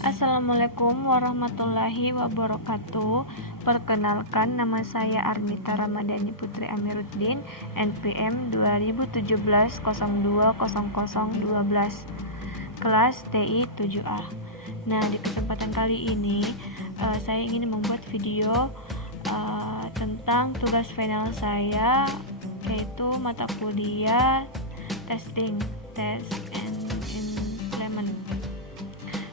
Assalamualaikum warahmatullahi wabarakatuh. Perkenalkan, nama saya Armita Ramadhani Putri Amiruddin, NPM 2017-02-0012, kelas TI 7A. Nah, di kesempatan kali ini saya ingin membuat video tentang tugas final saya, yaitu mata kuliah testing, test and implement.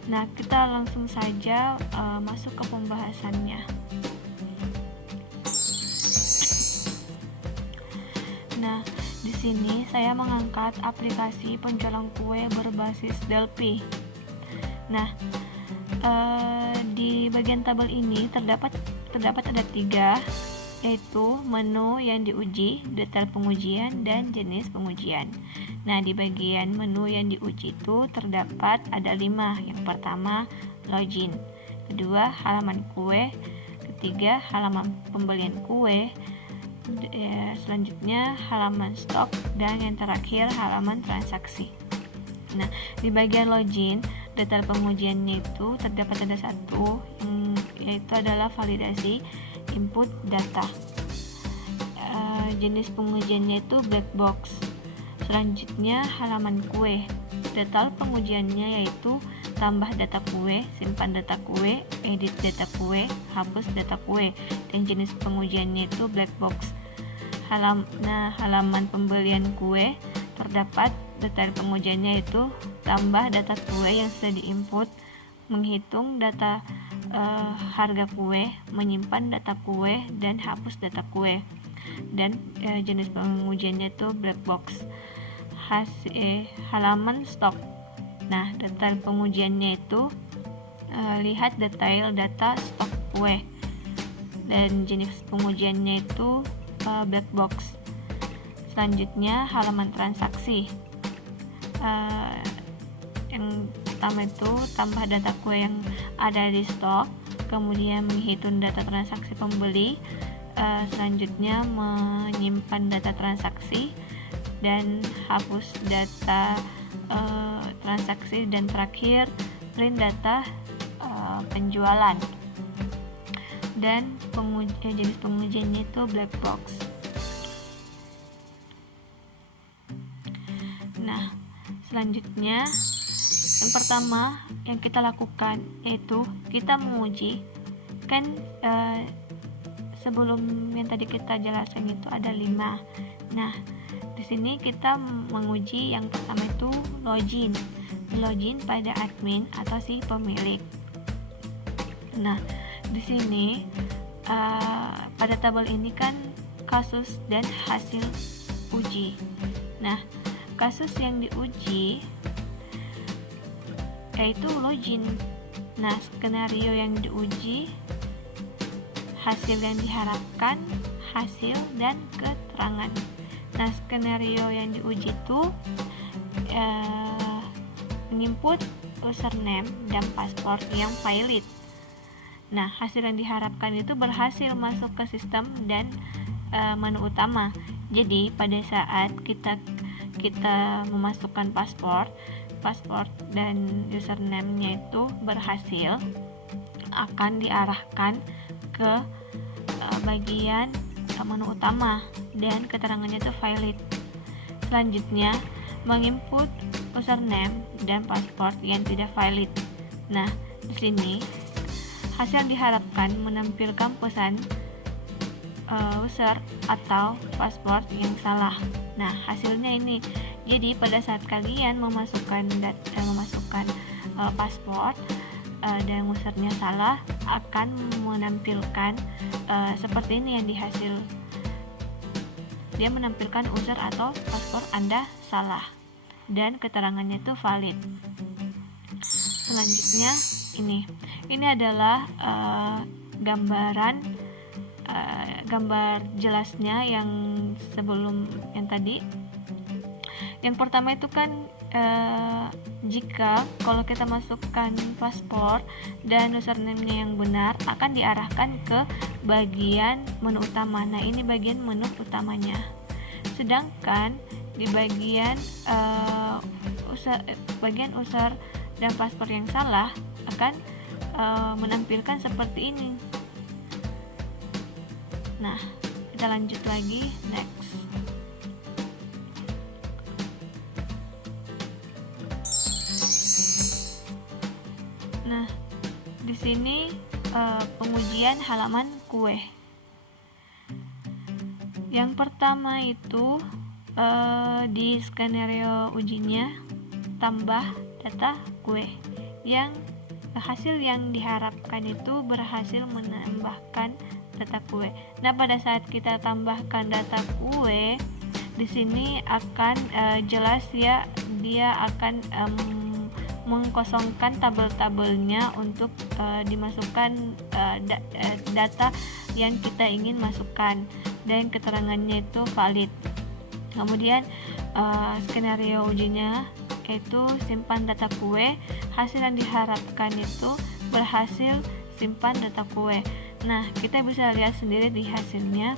Nah, kita langsung saja masuk ke pembahasannya. Nah, di sini saya mengangkat aplikasi penjualan kue berbasis Delphi. Nah, di bagian tabel ini terdapat ada 3, yaitu menu yang diuji, detail pengujian, dan jenis pengujian. Nah, di bagian menu yang diuji itu terdapat ada 5. Yang pertama, login. Kedua, halaman kue. Ketiga, halaman pembelian kue. Selanjutnya, halaman stok. Dan yang terakhir, halaman transaksi. Nah, di bagian login, detail pengujiannya itu terdapat ada 1, yaitu adalah validasi input data. Jenis pengujiannya itu black box. Selanjutnya, halaman kue. Detail pengujiannya yaitu tambah data kue, simpan data kue, edit data kue, hapus data kue. Dan jenis pengujiannya itu black box. Halaman pembelian kue terdapat detail pengujiannya itu tambah data kue yang sudah diinput, menghitung data harga kue, menyimpan data kue, dan hapus data kue. Dan jenis pengujiannya itu black box. Halaman stok. Nah, detail pengujiannya itu lihat detail data stok kue, dan jenis pengujiannya itu black box. Selanjutnya, halaman transaksi. Yang pertama itu tambah data kue yang ada di stok, kemudian menghitung data transaksi pembeli, selanjutnya menyimpan data transaksi dan hapus data transaksi, dan terakhir print data penjualan. Dan jenis pengujiannya itu black box. Nah, selanjutnya yang pertama yang kita lakukan yaitu kita menguji. Kan sebelum yang tadi kita jelaskan itu ada 5. Nah, di sini kita menguji yang pertama itu login pada admin atau si pemilik. Nah, di sini pada tabel ini kan kasus dan hasil uji. Nah, kasus yang diuji yaitu login. Nah, skenario yang diuji, hasil yang diharapkan, hasil, dan keterangan. Nah, skenario yang diuji itu menginput username dan password yang valid. Nah, hasil yang diharapkan itu berhasil masuk ke sistem dan menu utama. Jadi, pada saat kita memasukkan password dan username-nya itu berhasil, akan diarahkan ke bagian menu utama dan keterangannya itu valid. Selanjutnya, menginput username dan password yang tidak valid. Nah, di sini hasil yang diharapkan menampilkan pesan user atau password yang salah. Nah, hasilnya ini. Jadi pada saat kalian memasukkan password dan usernya salah, akan menampilkan seperti ini yang di hasil. Dia menampilkan user atau password Anda salah dan keterangannya itu valid. Selanjutnya ini adalah gambar jelasnya yang sebelum yang tadi. Yang pertama itu kan jika kalau kita masukkan password dan username-nya yang benar, akan diarahkan ke bagian menu utama. Nah, ini bagian menu utamanya. Sedangkan di bagian user dan password yang salah akan menampilkan seperti ini. Nah, kita lanjut lagi, next. Nah, di sini pengujian halaman kue. Yang pertama itu di skenario ujinya tambah data kue. Yang hasil yang diharapkan itu berhasil menambahkan data kue. Nah, pada saat kita tambahkan data kue, di sini akan jelas ya, dia akan mengkosongkan tabel-tabelnya untuk dimasukkan data yang kita ingin masukkan, dan keterangannya itu valid. Kemudian skenario ujinya yaitu simpan data kue. Hasil yang diharapkan itu berhasil simpan data kue. Nah, kita bisa lihat sendiri di hasilnya.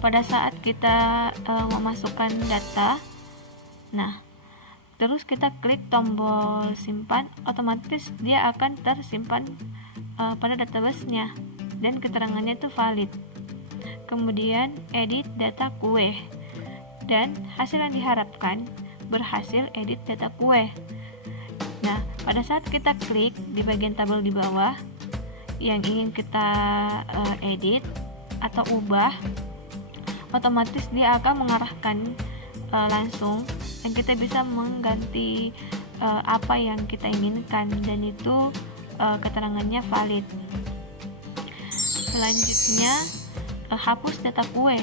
Pada saat kita memasukkan data, nah, terus kita klik tombol simpan, otomatis dia akan tersimpan pada database-nya dan keterangannya itu valid. Kemudian edit data kue, dan hasil yang diharapkan berhasil edit data kue. Nah, pada saat kita klik di bagian tabel di bawah yang ingin kita edit atau ubah, otomatis dia akan mengarahkan langsung, dan kita bisa mengganti apa yang kita inginkan, dan itu keterangannya valid. Selanjutnya hapus data kue.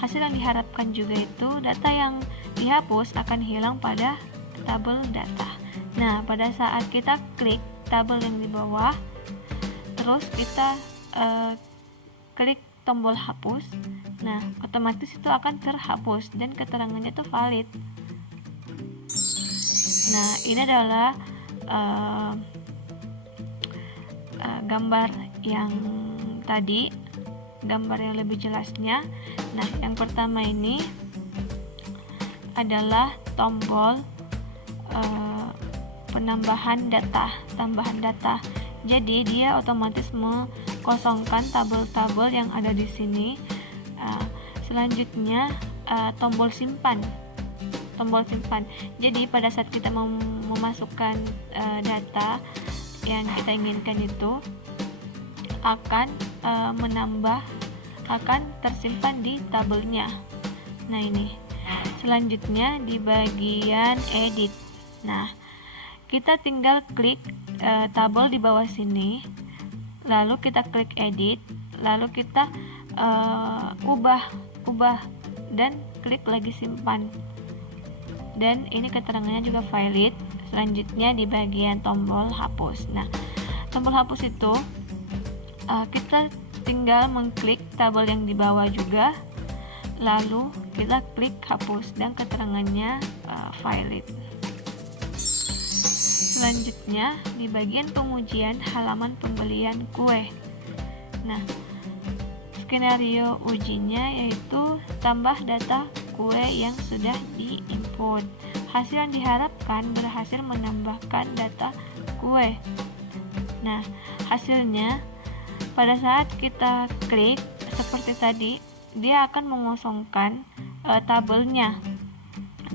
Hasil yang diharapkan juga itu data yang dihapus akan hilang pada tabel data. Nah, pada saat kita klik tabel yang di bawah, terus kita klik tombol hapus, nah otomatis itu akan terhapus dan keterangannya itu valid. Nah, ini adalah gambar yang tadi, gambar yang lebih jelasnya. Nah, yang pertama ini adalah tombol penambahan data, tambahan data. Jadi dia otomatis mengkosongkan tabel-tabel yang ada di sini. Selanjutnya tombol simpan. Tombol simpan. Jadi pada saat kita memasukkan data yang kita inginkan itu akan akan tersimpan di tabelnya. Nah, ini. Selanjutnya di bagian edit. Nah, kita tinggal klik tabel di bawah sini, lalu kita klik edit, lalu kita ubah dan klik lagi simpan. Dan ini keterangannya juga valid. Selanjutnya di bagian tombol hapus. Nah, tombol hapus itu kita tinggal mengklik tabel yang di bawah juga, lalu kita klik hapus dan keterangannya valid. Selanjutnya di bagian pengujian halaman pembelian kue. Nah, skenario ujinya yaitu tambah data kue yang sudah diinput. Hasil yang diharapkan berhasil menambahkan data kue. Nah, hasilnya pada saat kita klik seperti tadi, dia akan mengosongkan tabelnya,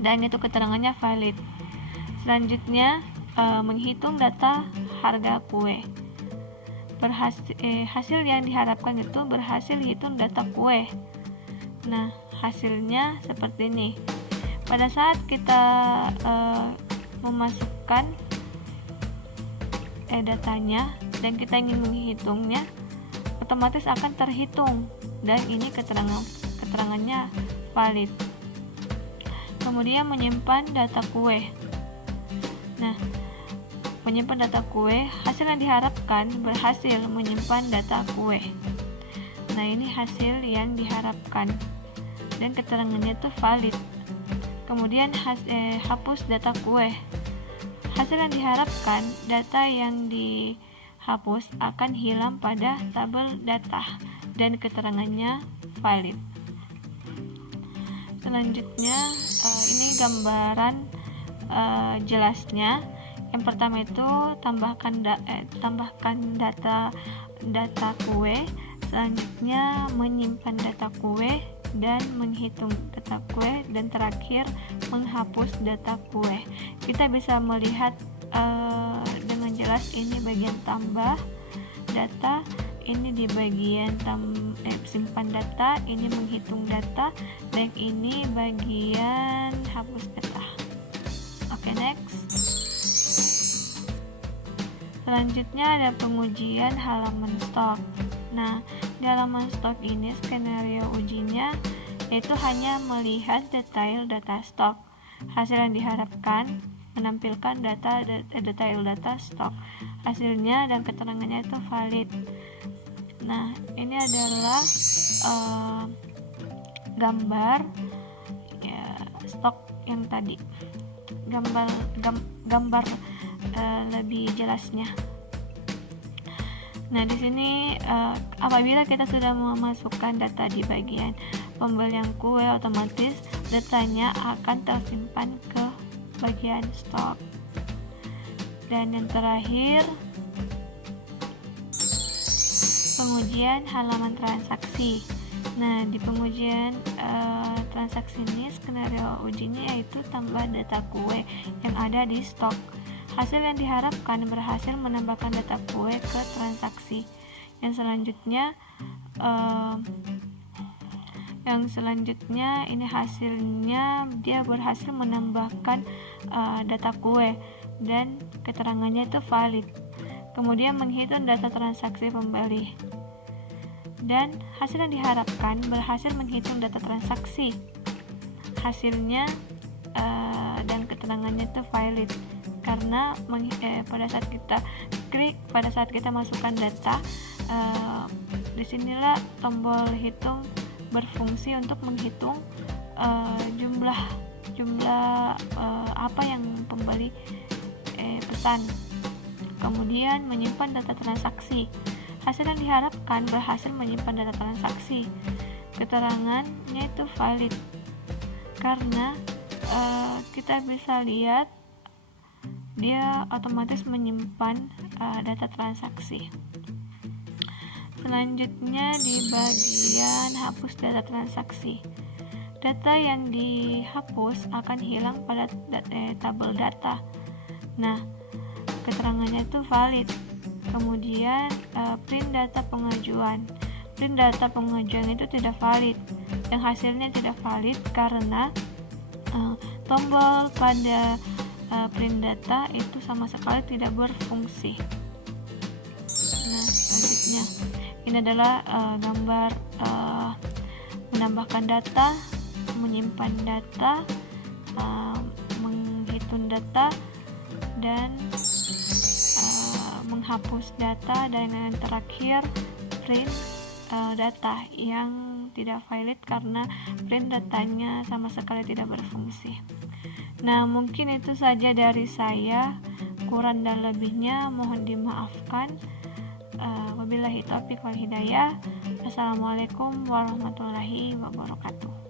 dan itu keterangannya valid. Selanjutnya menghitung data harga kue. Hasil yang diharapkan itu berhasil hitung data kue. Nah, hasilnya seperti ini. Pada saat kita memasukkan datanya dan kita ingin menghitungnya, otomatis akan terhitung, dan ini keterangannya valid. Kemudian menyimpan data kue. Nah, menyimpan data kue, hasil yang diharapkan berhasil menyimpan data kue. Nah, ini hasil yang diharapkan dan keterangannya itu valid. Kemudian hapus data kue. Hasil yang diharapkan, data yang dihapus akan hilang pada tabel data dan keterangannya valid. Selanjutnya ini gambaran jelasnya. Yang pertama itu tambahkan data kue, selanjutnya menyimpan data kue dan menghitung data kue, dan terakhir menghapus data kue. Kita bisa melihat dengan jelas ini bagian tambah data, ini di bagian simpan data, ini menghitung data, dan ini bagian hapus data. Oke, next. Selanjutnya ada pengujian halaman stok. Nah, di halaman stok ini skenario ujinya yaitu hanya melihat detail data stok. Hasil yang diharapkan menampilkan detail data stok. Hasilnya dan keterangannya itu valid. Nah, ini adalah gambar ya, stok yang tadi. Gambar lebih jelasnya. Nah, di sini apabila kita sudah memasukkan data di bagian pembelian kue, otomatis datanya akan tersimpan ke bagian stok. Dan yang terakhir, pengujian halaman transaksi. Nah, di pengujian transaksi ini skenario ujinya yaitu tambah data kue yang ada di stok. Hasil yang diharapkan berhasil menambahkan data kue ke transaksi. Yang selanjutnya ini hasilnya dia berhasil menambahkan data kue dan keterangannya itu valid. Kemudian menghitung data transaksi pembeli. Dan hasil yang diharapkan berhasil menghitung data transaksi. Hasilnya dan keterangannya itu valid karena pada saat kita masukkan data, disinilah tombol hitung berfungsi untuk menghitung jumlah apa yang pembeli pesan. Kemudian menyimpan data transaksi. Hasil yang diharapkan berhasil menyimpan data transaksi. Keterangannya itu valid karena kita bisa lihat dia otomatis menyimpan data transaksi. Selanjutnya di bagian hapus data transaksi. Data yang dihapus akan hilang pada tabel data. Nah, keterangannya itu valid. Kemudian print data pengajuan. Print data pengajuan itu tidak valid. Yang hasilnya tidak valid karena tombol pada print data itu sama sekali tidak berfungsi. Nah, selanjutnya ini adalah gambar menambahkan data, menyimpan data, menghitung data, dan menghapus data, dan yang terakhir print data yang tidak valid karena print datanya sama sekali tidak berfungsi. Nah, mungkin itu saja dari saya. Kurang dan lebihnya mohon dimaafkan. Wabillahi taufiq wal hidayah. Assalamualaikum warahmatullahi wabarakatuh.